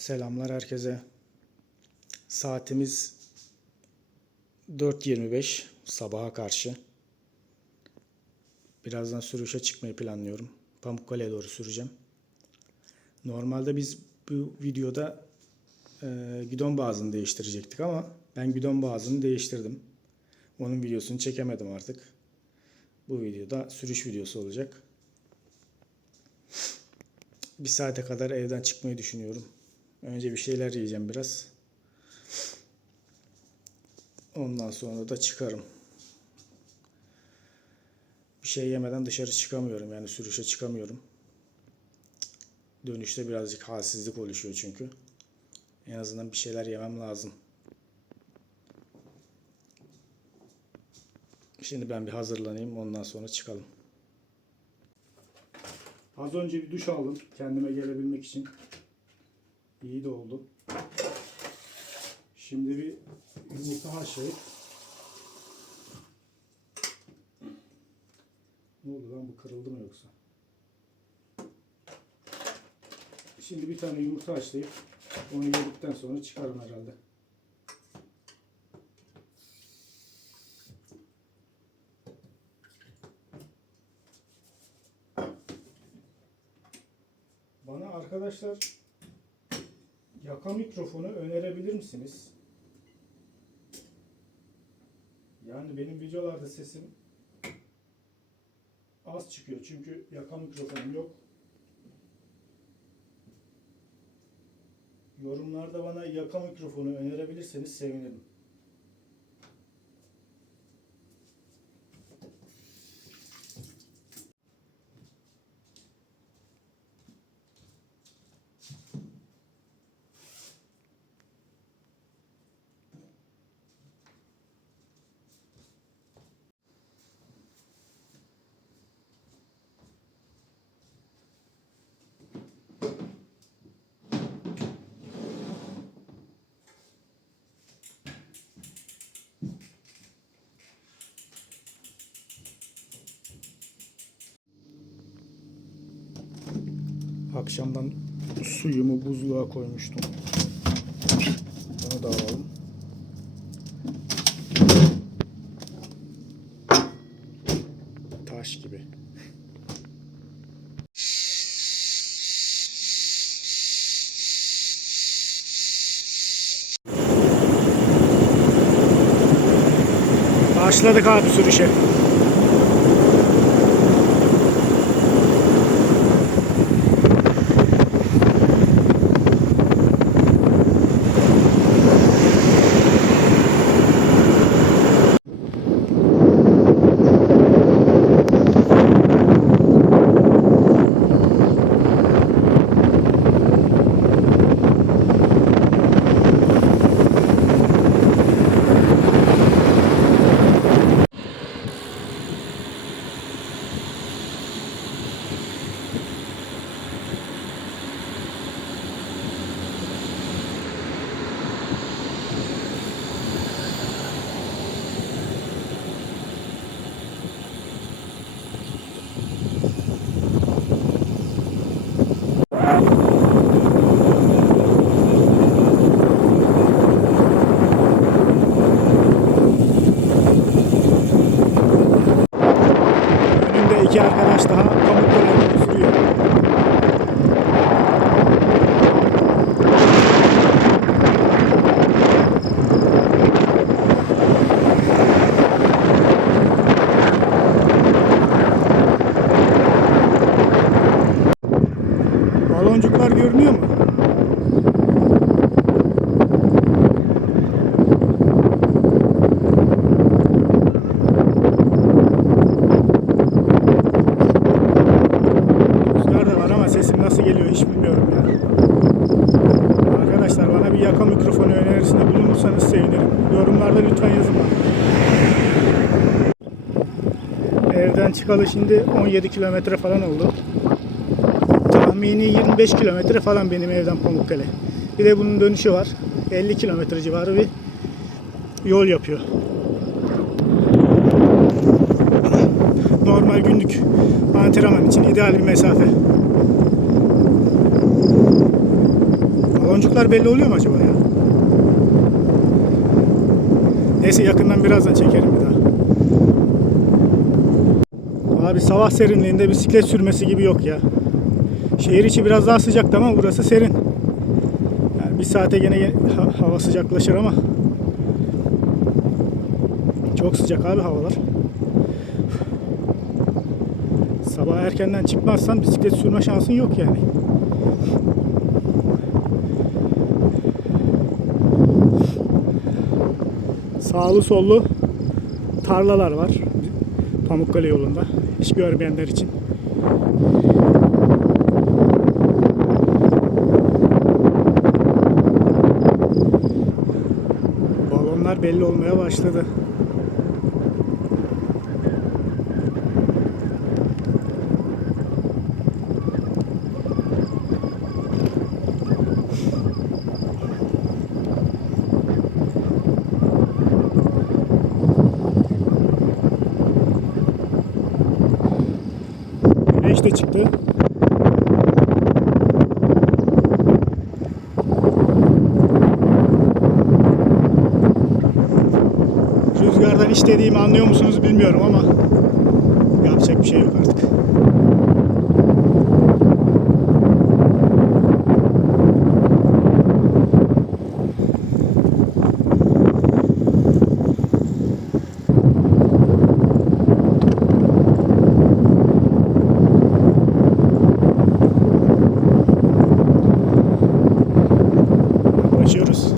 Selamlar herkese. Saatimiz 4.25 sabaha karşı. Birazdan sürüşe çıkmayı planlıyorum. Pamukkale'ye doğru süreceğim. Normalde biz bu videoda e, gidon bağını değiştirecektik ama ben gidon bağını değiştirdim. Onun videosunu çekemedim artık. Bu videoda sürüş videosu olacak. Bir saate kadar evden çıkmayı düşünüyorum. Önce bir şeyler yiyeceğim biraz. Ondan sonra da çıkarım. Bir şey yemeden dışarı çıkamıyorum yani sürüşe çıkamıyorum. Dönüşte birazcık halsizlik oluşuyor çünkü. En azından bir şeyler yemem lazım. Şimdi ben bir hazırlanayım ondan sonra çıkalım. Az önce bir duş aldım kendime gelebilmek için. İyi de oldu. Şimdi bir yumurta haşlayıp Ne oldu lan bu kırıldı mı yoksa? Şimdi bir tane yumurta haşlayıp onu yedikten sonra çıkarım herhalde. Bana arkadaşlar yaka mikrofonu önerebilir misiniz? Yani benim videolarda sesim az çıkıyor çünkü yaka mikrofonum yok. Yorumlarda bana yaka mikrofonu önerebilirseniz sevinirim. Akşamdan suyumu buzluğa koymuştum. Onu da alalım. Taş gibi. Başladık abi sürüşe. Evden çıkalı şimdi 17 kilometre falan oldu. Tahmini 25 kilometre falan benim evden Pamukkale. Bir de bunun dönüşü var. 50 kilometre civarı bir yol yapıyor. Normal günlük antrenman için ideal bir mesafe. Boncuklar belli oluyor mu acaba ya? Neyse yakından birazdan çekerim bir daha. Abi sabah serinliğinde bisiklet sürmesi gibi yok ya. Şehir içi biraz daha sıcaktı ama burası serin. Yani bir saate gene ge- ha- hava sıcaklaşır ama çok sıcak abi havalar. Sabah erkenden çıkmazsan bisiklet sürme şansın yok yani. Sağlı sollu tarlalar var. Pamukkale yolunda. Hiç görmeyenler için. Balonlar belli olmaya başladı. Güneş de çıktı. Rüzgardan hiç dediğimi anlıyor musunuz bilmiyorum ama yapacak bir şey yok artık. Başlıyoruz.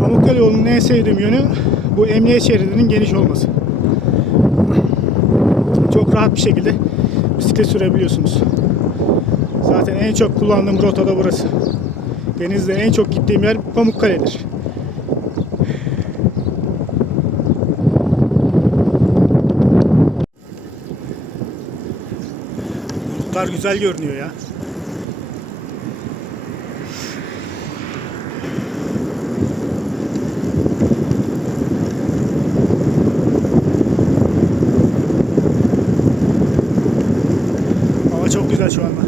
Pamukkale yolunun en sevdiğim yönü bu emniyet şeridinin geniş olması. Çok rahat bir şekilde bisiklet sürebiliyorsunuz. Zaten en çok kullandığım rota da burası. Denizde en çok gittiğim yer Pamukkale'dir. Bulutlar güzel görünüyor ya. Hava çok güzel şu anda.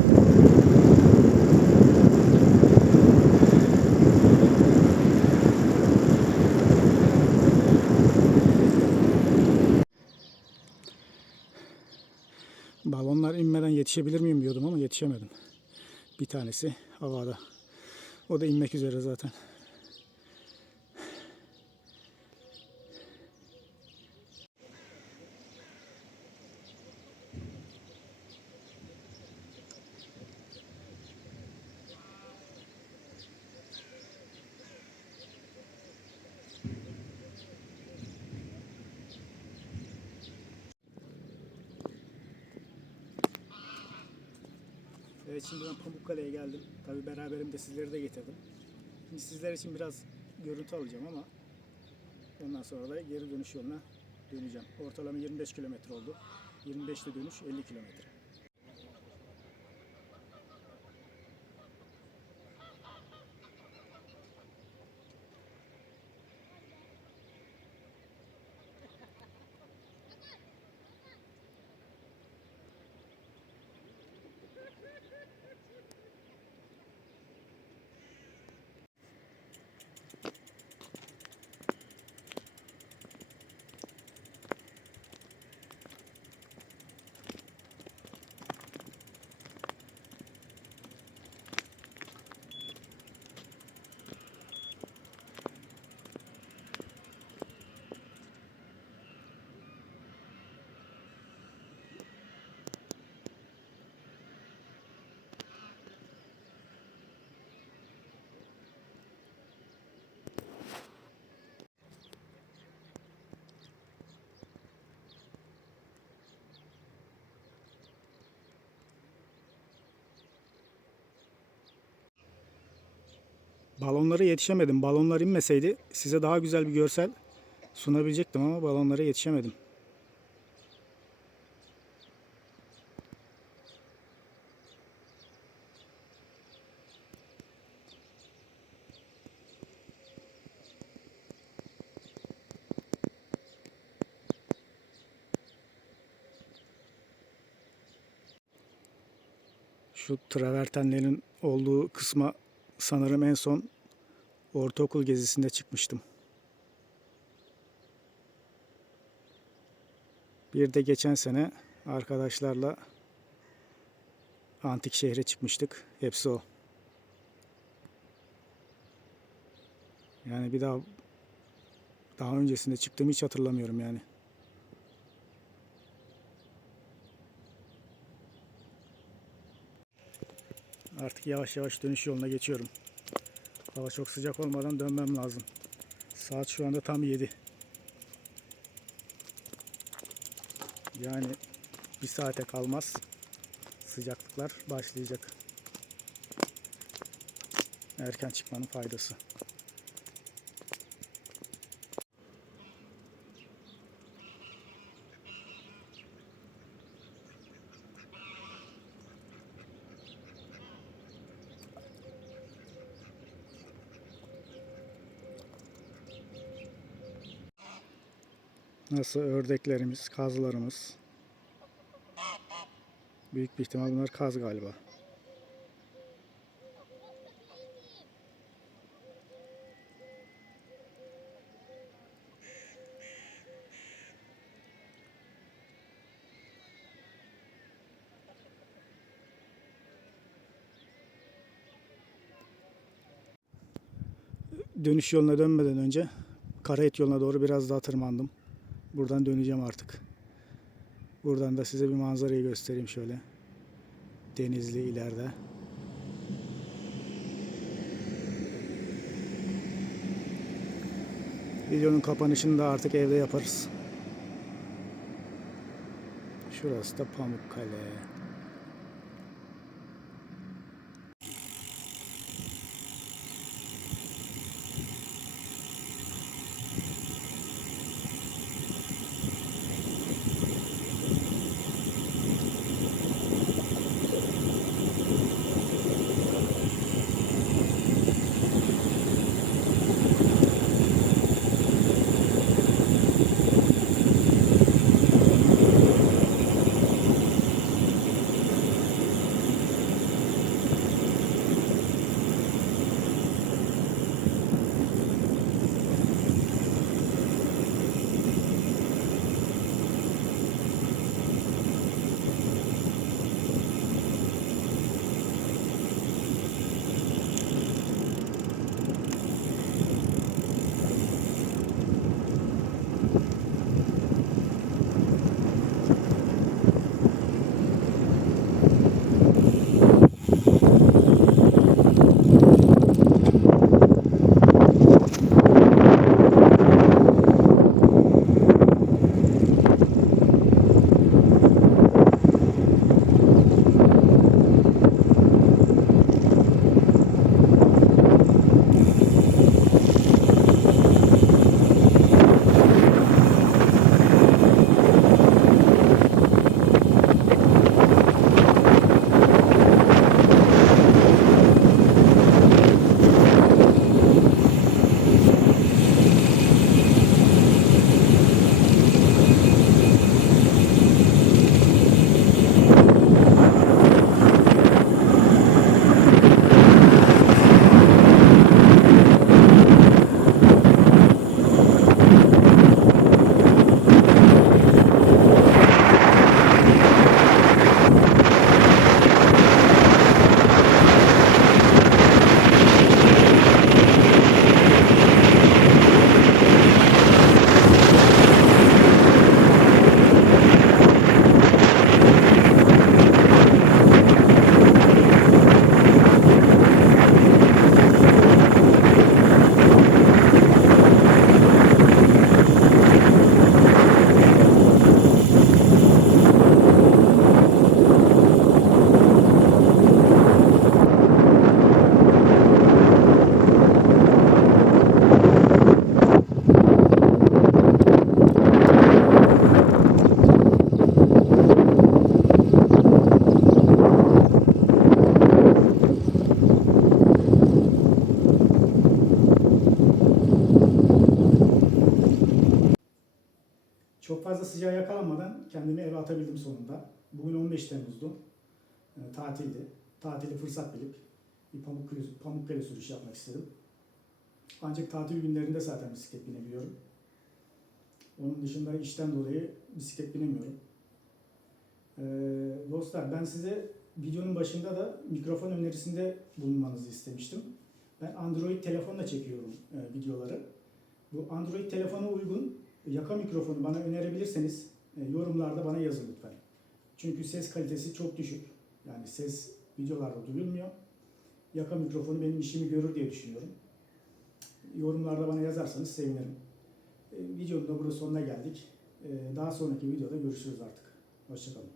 Balonlar inmeden yetişebilir miyim diyordum ama yetişemedim. Bir tanesi havada. O da inmek üzere zaten. Evet şimdi ben Pamukkale'ye geldim. Tabi beraberimde sizleri de getirdim. Şimdi sizler için biraz görüntü alacağım ama ondan sonra da geri dönüş yoluna döneceğim. Ortalama 25 kilometre oldu. 25'te dönüş 50 kilometre. Balonlara yetişemedim. Balonlar inmeseydi size daha güzel bir görsel sunabilecektim ama balonlara yetişemedim. Şu travertenlerin olduğu kısma sanırım en son ortaokul gezisinde çıkmıştım. Bir de geçen sene arkadaşlarla antik şehre çıkmıştık. Hepsi o. Yani bir daha daha öncesinde çıktığımı hiç hatırlamıyorum yani. Artık yavaş yavaş dönüş yoluna geçiyorum. Hava çok sıcak olmadan dönmem lazım. Saat şu anda tam 7. Yani bir saate kalmaz. Sıcaklıklar başlayacak. Erken çıkmanın faydası. Nasıl ördeklerimiz, kazlarımız. Büyük bir ihtimal bunlar kaz galiba. Dönüş yoluna dönmeden önce Karaet yoluna doğru biraz daha tırmandım. Buradan döneceğim artık. Buradan da size bir manzarayı göstereyim şöyle. Denizli ileride. Videonun kapanışını da artık evde yaparız. Şurası da Pamukkale. Kendimi eve atabildim sonunda. Bugün 15 Temmuz'du. E, tatildi. Tatili fırsat bilip bir Pamukkale, Pamukkale sürüşü yapmak istedim. Ancak tatil günlerinde zaten bisiklet binebiliyorum. Onun dışında işten dolayı bisiklet binemiyorum. Ee, dostlar ben size videonun başında da mikrofon önerisinde bulunmanızı istemiştim. Ben Android telefonla çekiyorum e, videoları. Bu Android telefona uygun yaka mikrofonu bana önerebilirseniz yorumlarda bana yazın lütfen. Çünkü ses kalitesi çok düşük. Yani ses videolarda duyulmuyor. Yaka mikrofonu benim işimi görür diye düşünüyorum. Yorumlarda bana yazarsanız sevinirim. E, videonun da burada sonuna geldik. E, daha sonraki videoda görüşürüz artık. Hoşçakalın.